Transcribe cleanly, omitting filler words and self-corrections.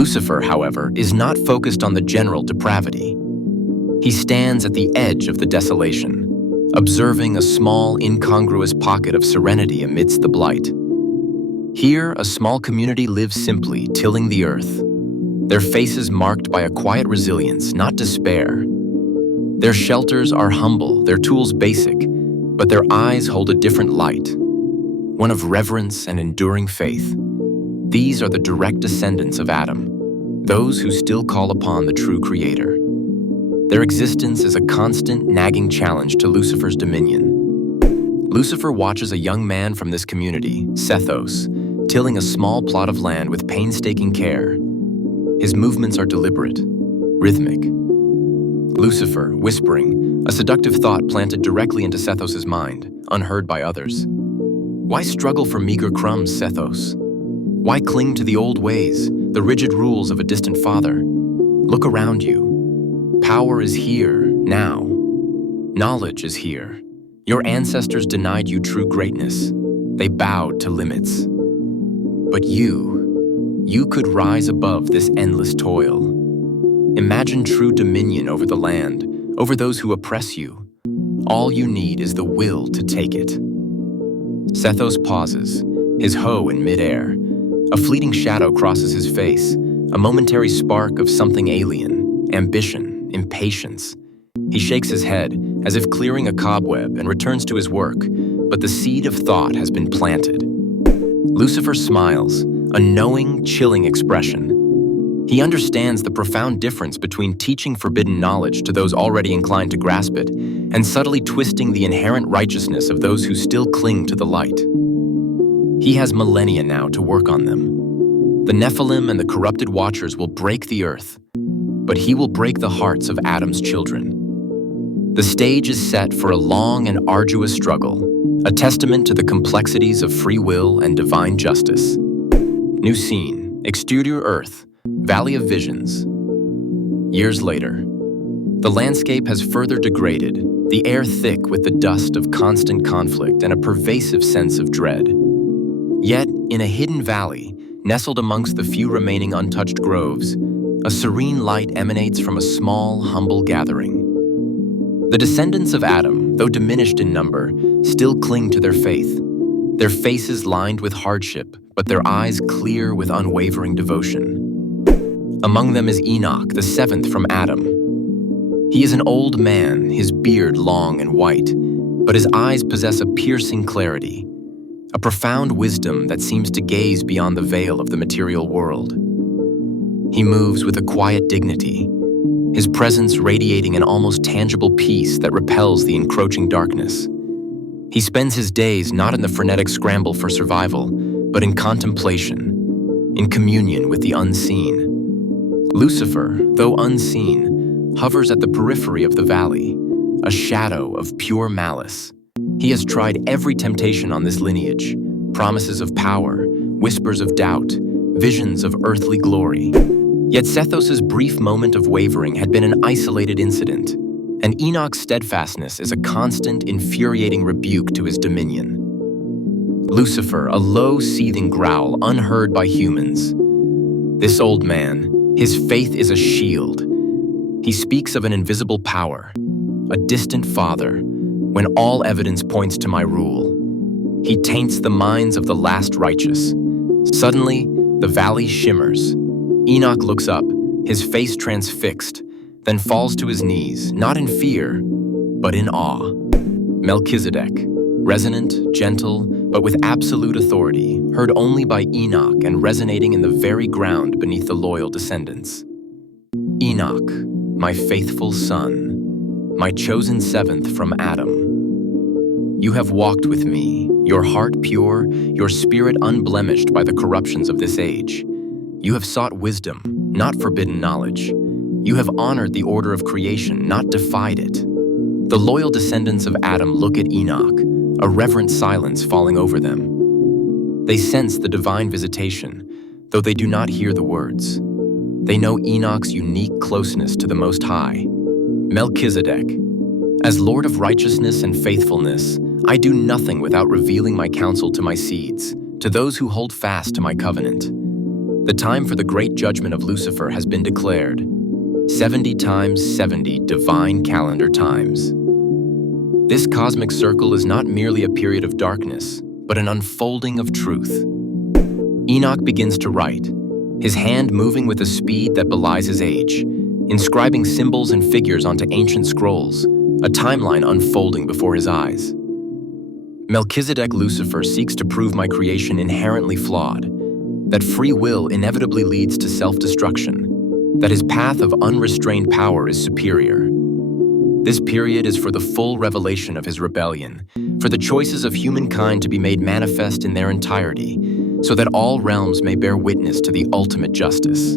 Lucifer, however, is not focused on the general depravity. He stands at the edge of the desolation, observing a small, incongruous pocket of serenity amidst the blight. Here, a small community lives simply, tilling the earth, their faces marked by a quiet resilience, not despair. Their shelters are humble, their tools basic, but their eyes hold a different light, one of reverence and enduring faith. These are the direct descendants of Adam, those who still call upon the true Creator. Their existence is a constant, nagging challenge to Lucifer's dominion. Lucifer watches a young man from this community, Sethos, tilling a small plot of land with painstaking care. His movements are deliberate, rhythmic. Lucifer, whispering, a seductive thought planted directly into Sethos' mind, unheard by others. Why struggle for meager crumbs, Sethos? Why cling to the old ways, the rigid rules of a distant father? Look around you. Power is here, now. Knowledge is here. Your ancestors denied you true greatness. They bowed to limits. But you could rise above this endless toil. Imagine true dominion over the land, over those who oppress you. All you need is the will to take it. Sethos pauses, his hoe in midair. A fleeting shadow crosses his face, a momentary spark of something alien, ambition, impatience. He shakes his head, as if clearing a cobweb, and returns to his work, but the seed of thought has been planted. Lucifer smiles, a knowing, chilling expression. He understands the profound difference between teaching forbidden knowledge to those already inclined to grasp it, and subtly twisting the inherent righteousness of those who still cling to the light. He has millennia now to work on them. The Nephilim and the corrupted Watchers will break the earth, but he will break the hearts of Adam's children. The stage is set for a long and arduous struggle, a testament to the complexities of free will and divine justice. New scene, exterior Earth, Valley of Visions. Years later, the landscape has further degraded, the air thick with the dust of constant conflict and a pervasive sense of dread. Yet, in a hidden valley, nestled amongst the few remaining untouched groves, a serene light emanates from a small, humble gathering. The descendants of Adam, though diminished in number, still cling to their faith, their faces lined with hardship, but their eyes clear with unwavering devotion. Among them is Enoch, the seventh from Adam. He is an old man, his beard long and white, but his eyes possess a piercing clarity, a profound wisdom that seems to gaze beyond the veil of the material world. He moves with a quiet dignity, his presence radiating an almost tangible peace that repels the encroaching darkness. He spends his days not in the frenetic scramble for survival, but in contemplation, in communion with the unseen. Lucifer, though unseen, hovers at the periphery of the valley, a shadow of pure malice. He has tried every temptation on this lineage, promises of power, whispers of doubt, visions of earthly glory. Yet Sethos' brief moment of wavering had been an isolated incident, and Enoch's steadfastness is a constant, infuriating rebuke to his dominion. Lucifer, a low, seething growl unheard by humans. This old man, his faith is a shield. He speaks of an invisible power, a distant father, when all evidence points to my rule. He taints the minds of the last righteous. Suddenly, the valley shimmers. Enoch looks up, his face transfixed, then falls to his knees, not in fear, but in awe. Melchizedek, resonant, gentle, but with absolute authority, heard only by Enoch and resonating in the very ground beneath the loyal descendants. Enoch, my faithful son, my chosen seventh from Adam. You have walked with me, your heart pure, your spirit unblemished by the corruptions of this age. You have sought wisdom, not forbidden knowledge. You have honored the order of creation, not defied it. The loyal descendants of Adam look at Enoch, a reverent silence falling over them. They sense the divine visitation, though they do not hear the words. They know Enoch's unique closeness to the Most High. Melchizedek, as Lord of righteousness and faithfulness, I do nothing without revealing my counsel to my seeds, to those who hold fast to my covenant. The time for the great judgment of Lucifer has been declared. 70 times 70 divine calendar times. This cosmic circle is not merely a period of darkness, but an unfolding of truth. Enoch begins to write, his hand moving with a speed that belies his age, inscribing symbols and figures onto ancient scrolls, a timeline unfolding before his eyes. Melchizedek Lucifer seeks to prove my creation inherently flawed, that free will inevitably leads to self-destruction, that his path of unrestrained power is superior. This period is for the full revelation of his rebellion, for the choices of humankind to be made manifest in their entirety, so that all realms may bear witness to the ultimate justice.